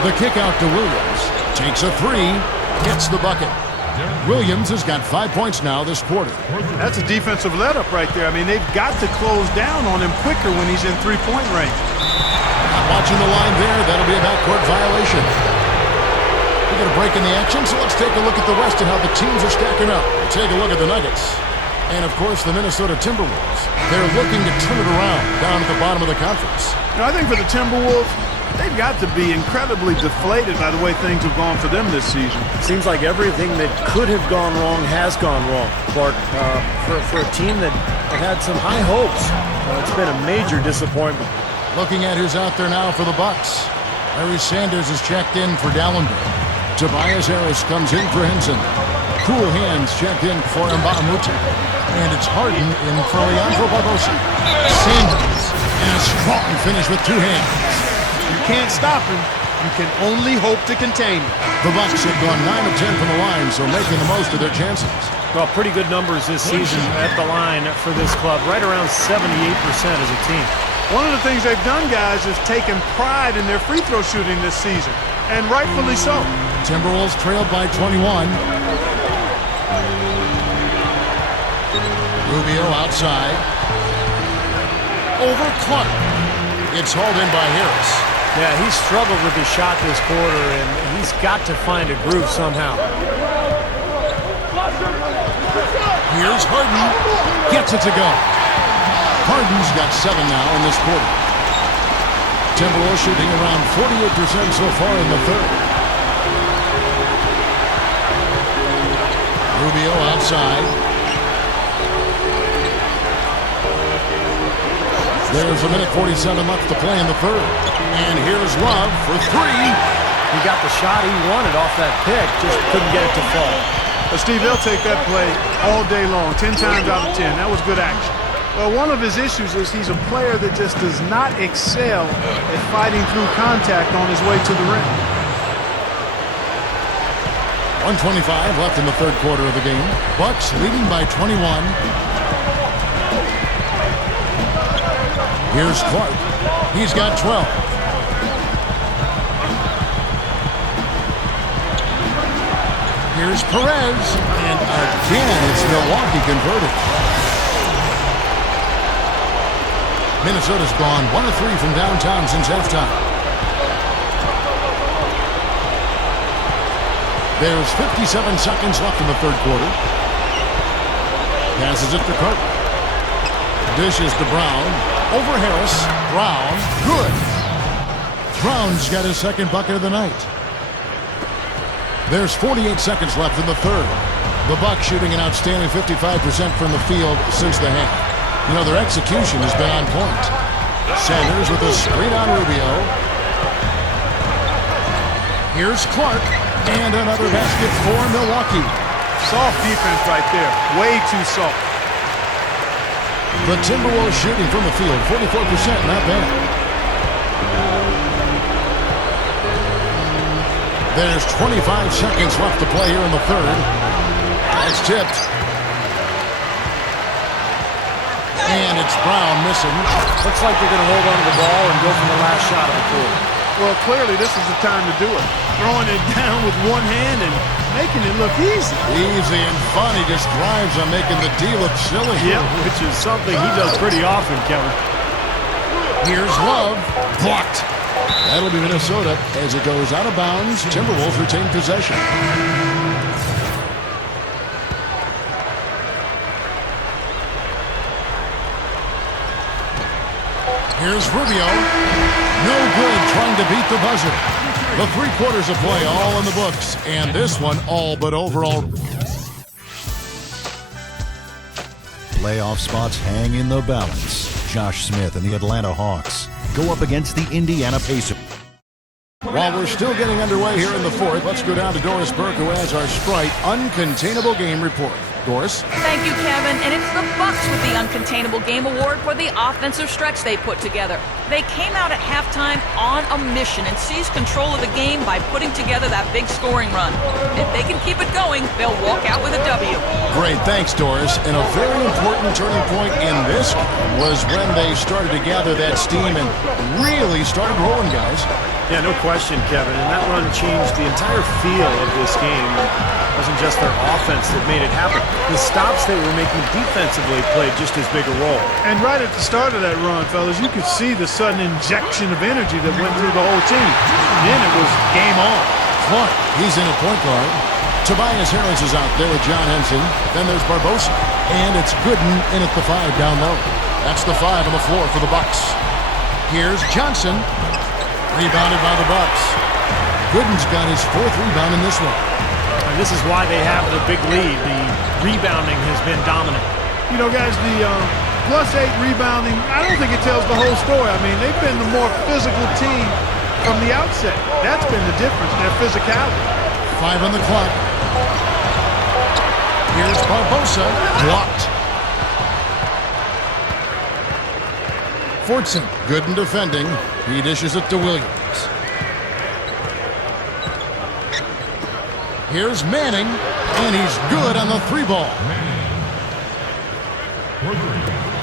The kick out to Williams. Takes a 3. Gets the bucket. Williams has got 5 points now this quarter. That's a defensive let-up right there. I mean, they've got to close down on him quicker when he's in three-point range. Not watching the line there. That'll be a backcourt violation. We got a break in the action, so let's take a look at the West and how the teams are stacking up. We'll take a look at the Nuggets. And, of course, the Minnesota Timberwolves. They're looking to turn it around down at the bottom of the conference. You know, I think for the Timberwolves, they've got to be incredibly deflated by the way things have gone for them this season. Seems like everything that could have gone wrong has gone wrong, Clark. For a team that had some high hopes, it's been a major disappointment. Looking at who's out there now for the Bucks. Larry Sanders is checked in for Dallenberg. Tobias Harris comes in for Henson. Cool hands checked in for Mba'amute. And it's Harden in for Leandro Barbosa. Sanders, and a strong finish with 2 hands. You can't stop him. You can only hope to contain him. The Bucks have gone 9 of 10 from the line, so making the most of their chances. Well, pretty good numbers this season at the line for this club. Right around 78% as a team. One of the things they've done, guys, is taken pride in their free throw shooting this season, and rightfully so. Timberwolves trailed by 21. Rubio outside. Over Clark. It's hauled in by Harris. Yeah, he struggled with his shot this quarter, and he's got to find a groove somehow. Here's Harden. Gets it to go. Harden's got 7 now in this quarter. Timberwolves shooting around 48% so far in the third. Rubio outside. There's a minute 47 left to play in the third. And here's Love for three. He got the shot he wanted off that pick, just couldn't get it to fall. But Steve, they'll take that play all day long, 10 times out of 10. That was good action. Well, one of his issues is he's a player that just does not excel at fighting through contact on his way to the rim. 1:25 left in the third quarter of the game. Bucks leading by 21. Here's Clark. He's got 12. Here's Perez. And again, it's Milwaukee converted. Minnesota's gone 1 of 3 from downtown since halftime. There's 57 seconds left in the third quarter. Passes it to Carter. Dishes to Brown. Over Harris. Brown. Good. Brown's got his second bucket of the night. There's 48 seconds left in the third. The Bucks shooting an outstanding 55% from the field since the half. You know, their execution has been on point. Sanders with a screen on Rubio. Here's Clark. And another basket for Milwaukee. Soft defense right there. Way too soft. The Timberwolves shooting from the field, 44%, not bad. There's 25 seconds left to play here in the third. That's tipped. And it's Brown missing. Looks like they're going to hold on to the ball and go for the last shot of the quarter. Well, clearly this is the time to do it. Throwing it down with one hand and making it look easy. Easy and fun. He just thrives on making the D look silly. Yep, which is something he does pretty often, Kevin. Here's Love. Blocked. That'll be Minnesota as it goes out of bounds. Timberwolves retain possession. Here's Rubio. No good trying to beat the buzzer. The 3 quarters of play all in the books. And this one all but overall. Playoff spots hang in the balance. Josh Smith and the Atlanta Hawks go up against the Indiana Pacers. While we're still getting underway here in the fourth, let's go down to Doris Burke, who has our Sprite Uncontainable Game Report. Doris? Thank you, Kevin. And it's the Bucks with the Uncontainable Game Award for the offensive stretch they put together. They came out at halftime on a mission and seized control of the game by putting together that big scoring run. If they can keep it going, they'll walk out with a W. Great, thanks, Doris. And a very important turning point in this was when they started to gather that steam and really started rolling, guys. Yeah, no question, Kevin. And that run changed the entire feel of this game. It wasn't just their offense that made it happen. The stops they were making defensively played just as big a role. And right at the start of that run, fellas, you could see the sudden injection of energy that went through the whole team. Then it was game on. Clark, he's in at point guard. Tobias Harris is out there with John Henson. Then there's Barbosa. And it's Gooden in at the 5 down low. That's the 5 on the floor for the Bucks. Here's Johnson. Rebounded by the Bucks. Gooden's got his 4th rebound in this one. And this is why they have the big lead. The rebounding has been dominant. You know, guys, the +8 rebounding, I don't think it tells the whole story. I mean, they've been the more physical team from the outset. That's been the difference, their physicality. 5 on the clock. Here's Barbosa. Blocked. Fortson, good in defending. He dishes it to Williams. Here's Manning, and he's good on the 3 ball.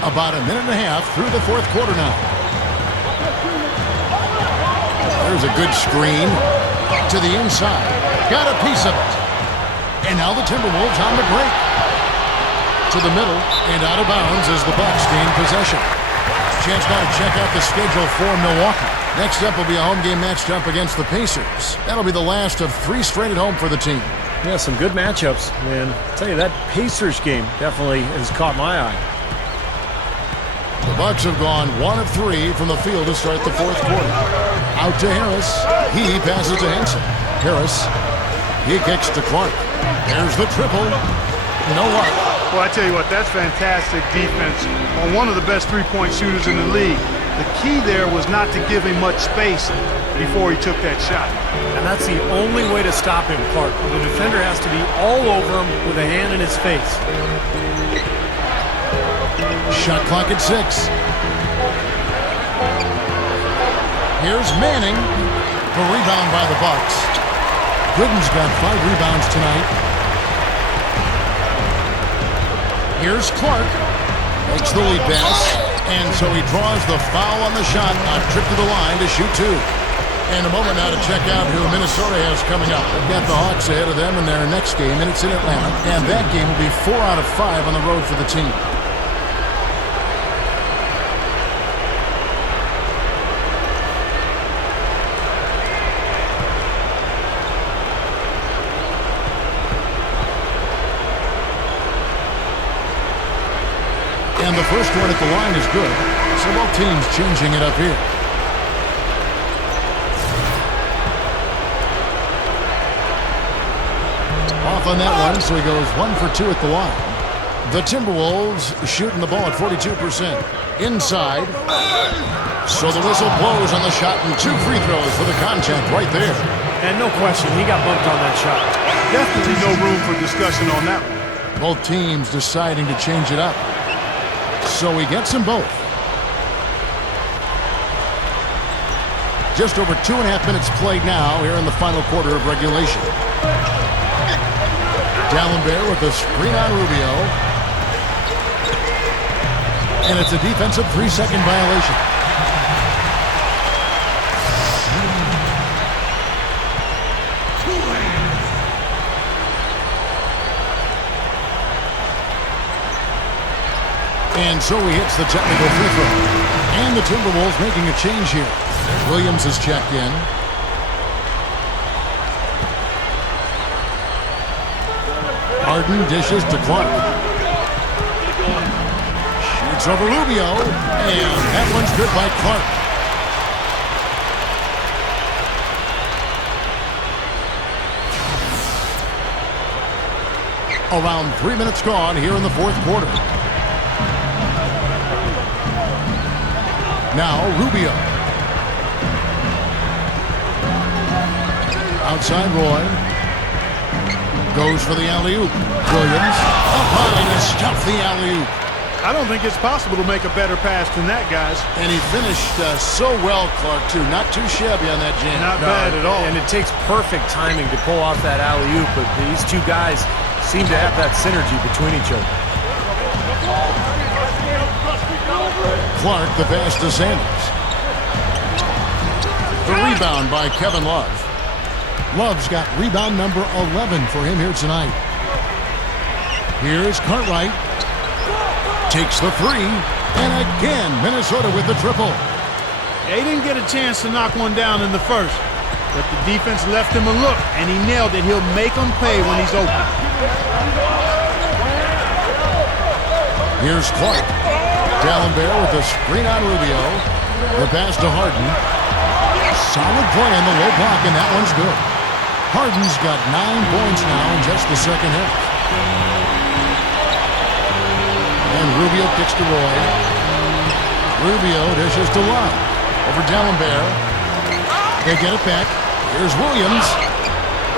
About a minute and a half through the 4th quarter now. There's a good screen to the inside. Got a piece of it. And now the Timberwolves on the break. To the middle and out of bounds as the Bucks gain possession. Chance now to check out the schedule for Milwaukee. Next up will be a home game matched up against the Pacers. That'll be the last of 3 straight at home for the team. Yeah, some good matchups. And I'll tell you, that Pacers game definitely has caught my eye. The Bucks have gone 1 of 3 from the field to start the 4th quarter. Out to Harris. He passes to Henson. Harris. He kicks to Clark. There's the triple. No luck. Well, I tell you what, that's fantastic defense on one of the best three-point shooters in the league. The key there was not to give him much space before he took that shot. And that's the only way to stop him, Clark. The defender has to be all over him with a hand in his face. Shot clock at 6. Here's Manning. The rebound by the Bucks. Gooden's got 5 rebounds tonight. Here's Clark. Makes the lead pass. And so he draws the foul on the shot. A trip to the line to shoot 2. And a moment now to check out who Minnesota has coming up. They've got the Hawks ahead of them in their next game, and it's in Atlanta. And that game will be 4 out of 5 on the road for the team. And the first one at the line is good. So both teams changing it up here. Off on that one, so he goes 1 for 2 at the line. The Timberwolves shooting the ball at 42%. Inside. So the whistle blows on the shot and 2 free throws for the contact right there. And no question, he got bumped on that shot. Definitely no room for discussion on that one. Both teams deciding to change it up. So he gets them both. Just over 2.5 minutes played now here in the final quarter of regulation. D'Alembert with a screen on Rubio. And it's a defensive 3-second violation. And so he hits the technical free throw. And the Timberwolves making a change here. Williams has checked in. Harden dishes to Clark. Shoots over Rubio. And that one's good by Clark. Around 3 minutes gone here in the fourth quarter. Now Rubio. Outside Roy. Goes for the alley-oop. Williams up high to stuff the alley-oop. I don't think it's possible to make a better pass than that, guys. And he finished so well, Clark, too. Not too shabby on that jam. Not bad at all. And it takes perfect timing to pull off that alley-oop, but these two guys seem to have that synergy between each other. Clark, the pass to Sanders. The rebound by Kevin Love. Love's got rebound number 11 for him here tonight. Here's Cartwright. Takes the 3. And again, Minnesota with the triple. They didn't get a chance to knock one down in the first, but the defense left him a look, and he nailed it. He'll make them pay when he's open. Here's Clark. D'Alembert with the screen on Rubio. The pass to Harden. Solid play on the low block, and that one's good. Harden's got 9 points now in just the second half. And Rubio kicks to Roy. Rubio dishes to Love. Over D'Alembert. They get it back. Here's Williams.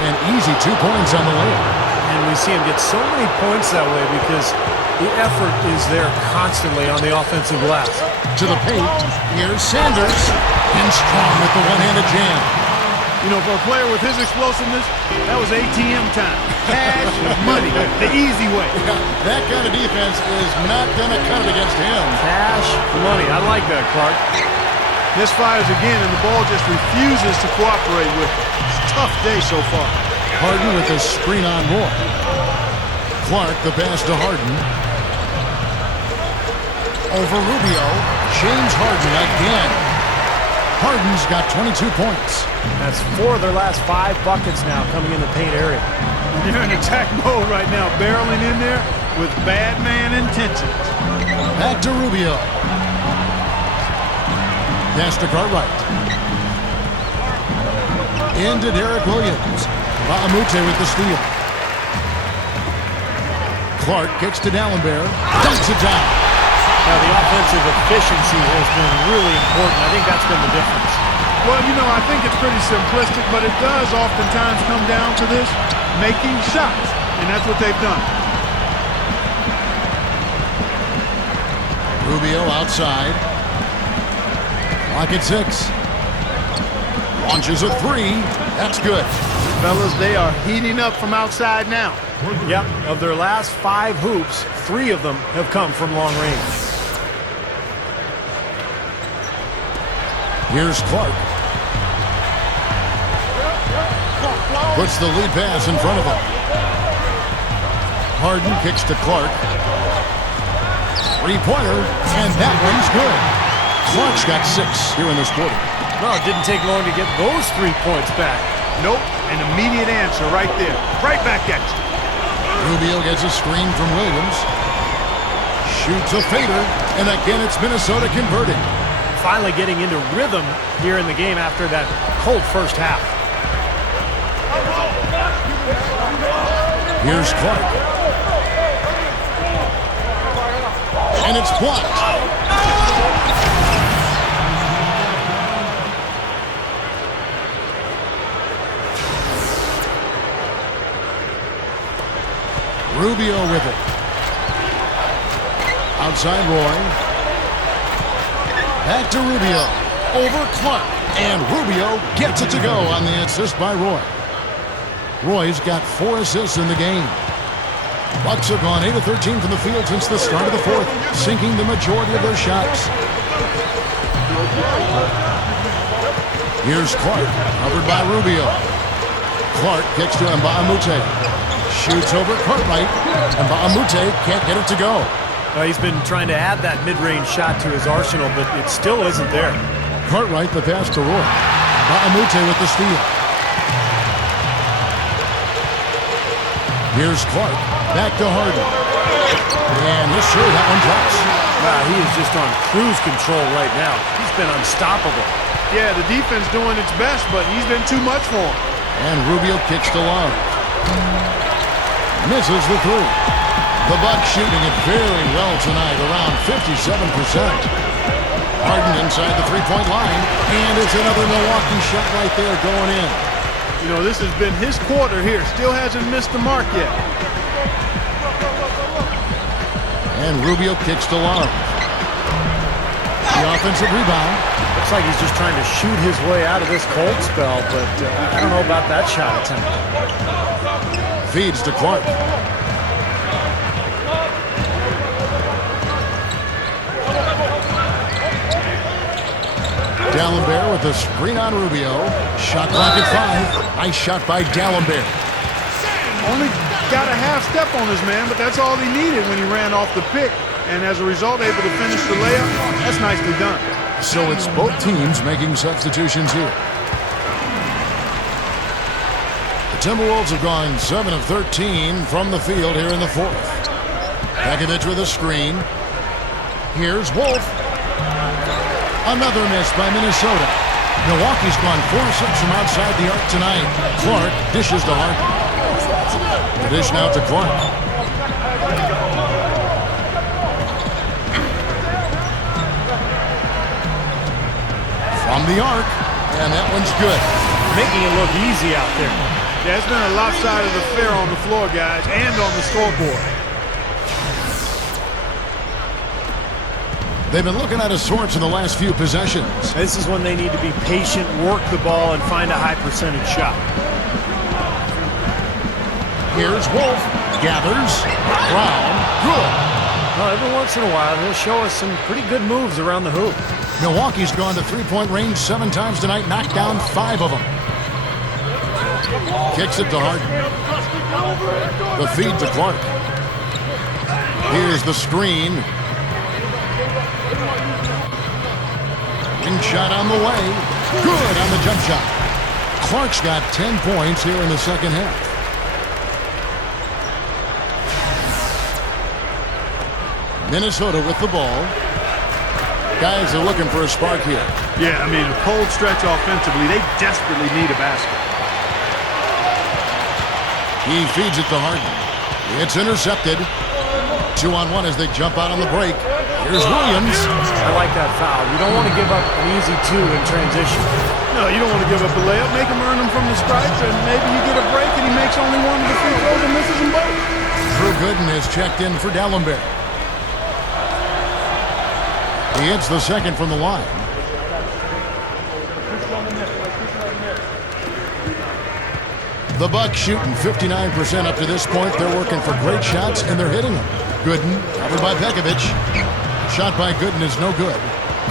And easy 2 points on the layup. And we see him get so many points that way because the effort is there constantly on the offensive glass. To the paint. Here's Sanders. And strong with the one-handed jam. You know, for a player with his explosiveness, that was ATM time. Cash money, the easy way. That kind of defense is not going to cut it against him. Cash money. I like that, Clark. Misfires again, and the ball just refuses to cooperate with it. It's a tough day so far. Harden with the screen on Roy. Clark, the pass to Harden. Over Rubio. James Harden again. Harden's got 22 points. That's 4 of their last 5 buckets now coming in the paint area. They're in attack mode right now, barreling in there with bad man intentions. Back to Rubio. Pass to Cartwright. Into Derek Williams. Bahamute with the steal. Clark kicks to D'Alembert. Dunks it down. Now, the offensive efficiency has been really important. I think that's been the difference. Well, you know, I think it's pretty simplistic, but it does oftentimes come down to this, making shots. And that's what they've done. Rubio outside. Clock at 6. Launches a 3. That's good. Fellas, they are heating up from outside now. Yep, of their last 5 hoops, 3 of them have come from long range. Here's Clark. Puts the lead pass in front of him. Harden kicks to Clark. Three-pointer, and that one's good. Clark's got 6 here in this quarter. No, it didn't take long to get those 3 points back. Nope, an immediate answer right there. Right back at you. Rubio gets a screen from Williams. Shoots a fader, and again it's Minnesota converting. Finally getting into rhythm here in the game after that cold first half. Here's Clark. And it's blocked. Rubio with it. Outside Roy. Back to Rubio. Over Clark. And Rubio gets it to go on the assist by Roy. Roy's got 4 assists in the game. Bucks have gone 8 of 13 from the field since the start of the 4th, sinking the majority of their shots. Here's Clark, covered by Rubio. Clark kicks to Nba2K13. Shoots over Cartwright. Nba2K13 can't get it to go. He's been trying to add that mid-range shot to his arsenal, but it still isn't there. Cartwright the pass to Roy. Nba2K13 with the steal. Here's Clark. Back to Harden. And yes, sir, that one drops. Wow, he is just on cruise control right now. He's been unstoppable. Yeah, the defense doing its best, but he's been too much for him. And Rubio kicks to Love. Misses the 3. The Bucks shooting it very well tonight, around 57%. Harden inside the three-point line. And it's another Milwaukee shot right there going in. You know, this has been his quarter here. Still hasn't missed the mark yet. And Rubio kicks to Love. The offensive rebound. Looks like he's just trying to shoot his way out of this cold spell, but I don't know about that shot attempt. Feeds to Clark. D'Alembert with the screen on Rubio. Shot clock at 5. Nice shot by D'Alembert. Only got a half step on his man, but that's all he needed when he ran off the pick. And as a result, able to finish the layup. That's nicely done. So it's both teams making substitutions here. The Timberwolves have gone 7 of 13 from the field here in the 4th. Pekovic with a screen. Here's Wolf. Another miss by Minnesota. Milwaukee's gone 4 of 6 from outside the arc tonight. Clark dishes to Harden. The dish now to Clark. From the arc, and that one's good. Making it look easy out there. Yeah, it's been a lopsided affair on the floor, guys, and on the scoreboard. They've been looking at a source in the last few possessions. This is when they need to be patient, work the ball, and find a high percentage shot. Here's Wolf. Gathers. Brown. Good. Well, every once in a while, he'll show us some pretty good moves around the hoop. Milwaukee's gone to three-point range 7 times tonight, knocked down 5 of them. Kicks it to Harden. The feed to Clark. Here's the screen. Wing shot on the way. Good on the jump shot. Clark's got 10 points here in the second half. Minnesota with the ball. Guys are looking for a spark here. Yeah, I mean, a cold stretch offensively. They desperately need a basket. He feeds it to Harden. It's intercepted. 2-on-1 as they jump out on the break. Here's Williams. I like that foul. You don't want to give up an easy 2 in transition. No, you don't want to give up a layup. Make him earn them from the stripe, and maybe you get a break and he makes only one of the free throws and misses them both. Drew Gooden is checked in for Dallenberg. He hits the second from the line. The Bucks shooting 59% up to this point. They're working for great shots, and they're hitting them. Gooden, covered by Pekovic. Shot by Gooden is no good.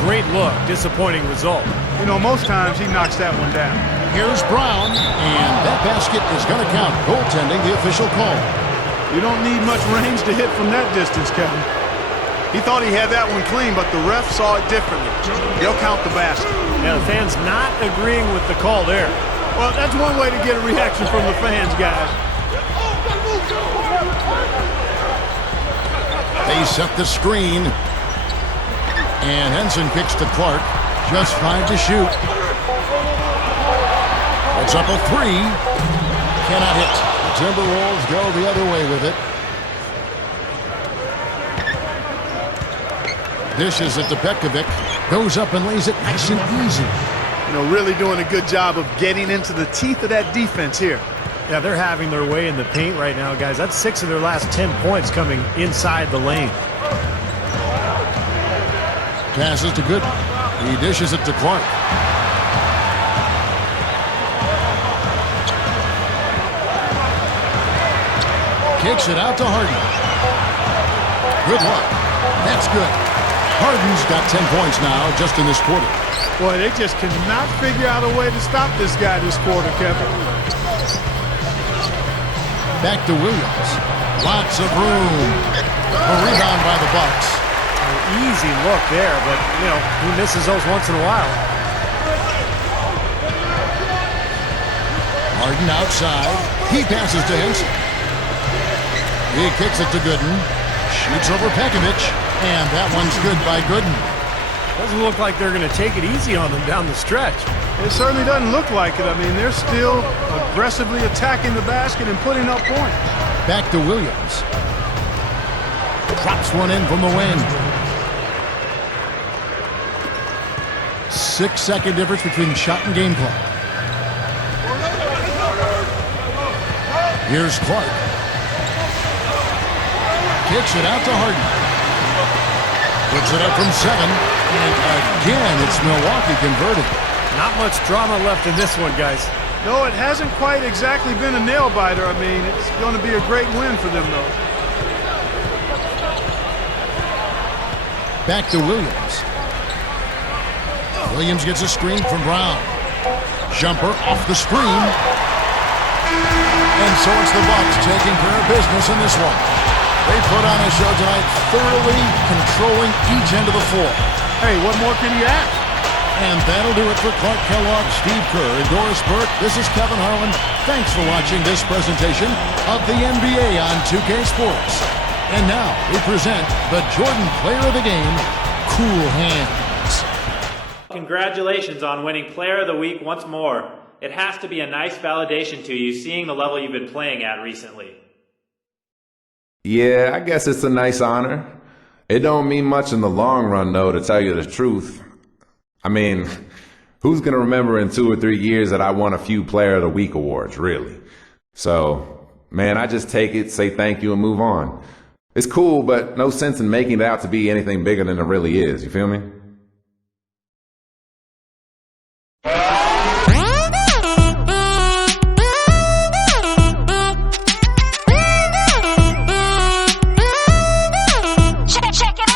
Great look, disappointing result. You know, most times he knocks that one down. Here's Brown, and that basket is going to count. Goaltending, the official call. You don't need much range to hit from that distance, Kevin. He thought he had that one clean, but the ref saw it differently. They'll count the basket. Yeah, the fans not agreeing with the call there. Well, that's one way to get a reaction from the fans, guys. They set the screen. And Henson kicks to Clark. Just 5 to shoot. It's up a 3. Cannot hit. The Timberwolves go the other way with it. Dishes it to Pekovic. Goes up and lays it nice and easy. You know, really doing a good job of getting into the teeth of that defense here. Yeah, they're having their way in the paint right now, guys. That's 6 of their last 10 points coming inside the lane. Passes to Gooden. He dishes it to Clark. Kicks it out to Harden. Good luck. That's good. Harden's got 10 points now just in this quarter. Boy, they just cannot figure out a way to stop this guy this quarter, Kevin. Back to Williams. Lots of room. A rebound by the Bucks. An easy look there, but, you know, he misses those once in a while. Harden outside. He passes to Henson. He kicks it to Gooden. Shoots over Pekovic. And that one's good by Gooden. Doesn't look like they're going to take it easy on them down the stretch. It certainly doesn't look like it. I mean, they're still aggressively attacking the basket and putting up points. Back to Williams. Drops one in from the wing. 6-second difference between shot and game clock. Here's Clark. Kicks it out to Harden. Puts it up from 7. And again, it's Milwaukee converted. Not much drama left in this one, guys. No, it hasn't quite exactly been a nail-biter. I mean, it's going to be a great win for them, though. Back to Williams. Williams gets a screen from Brown. Jumper off the screen. And so it's the Bucks taking care of business in this one. They put on a show tonight, thoroughly controlling each end of the floor. Hey, what more can you ask? And that'll do it for Clark Kellogg, Steve Kerr, and Doris Burke. This is Kevin Harlan. Thanks for watching this presentation of the NBA on 2K Sports. And now we present the Jordan Player of the Game, Cool Hands. Congratulations on winning Player of the Week once more. It has to be a nice validation to you seeing the level you've been playing at recently. Yeah, I guess it's a nice honor. It don't mean much in the long run, though, to tell you the truth. I mean, who's going to remember in 2 or 3 years that I won a few Player of the Week awards, really? So, man, I just take it, say thank you, and move on. It's cool, but no sense in making it out to be anything bigger than it really is, you feel me?